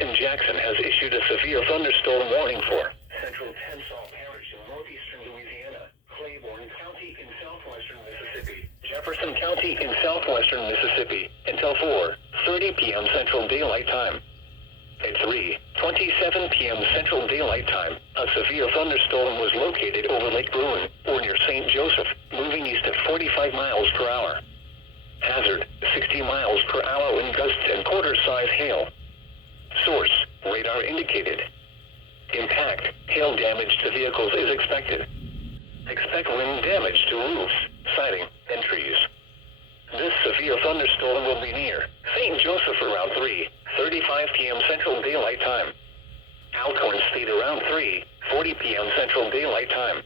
in Jackson has issued a severe thunderstorm warning for central Tensas Parish in northeastern Louisiana, Claiborne County in southwestern Mississippi, Jefferson County in southwestern Mississippi, until 4:30 p.m. Central Daylight Time. At 3:27 p.m. Central Daylight Time, a severe thunderstorm was located over Lake Bruin, or near St. Joseph, moving east at 45 miles per hour. Hazard, 60 miles per hour wind gusts and quarter-size hail. Source, radar indicated. Impact, hail damage to vehicles is expected. Expect wind damage to roofs, siding, and trees. This severe thunderstorm will be near St. Joseph around 3:35 p.m. Central Daylight Time. Alcorn State around 3:40 p.m. Central Daylight Time.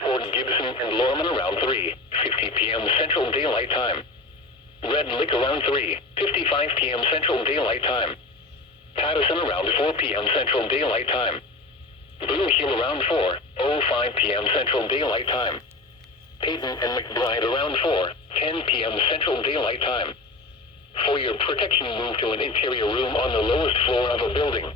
Port Gibson and Lorman around 3:50 p.m. Central Daylight Time. Red Lick around 3:55 p.m. Central Daylight Time. Patterson around 4 p.m. Central Daylight Time. Blue Hill around 4:05 p.m. Central Daylight Time. Peyton and McBride around 4:10 p.m. Central Daylight Time. For your protection, move to an interior room on the lowest floor of a building.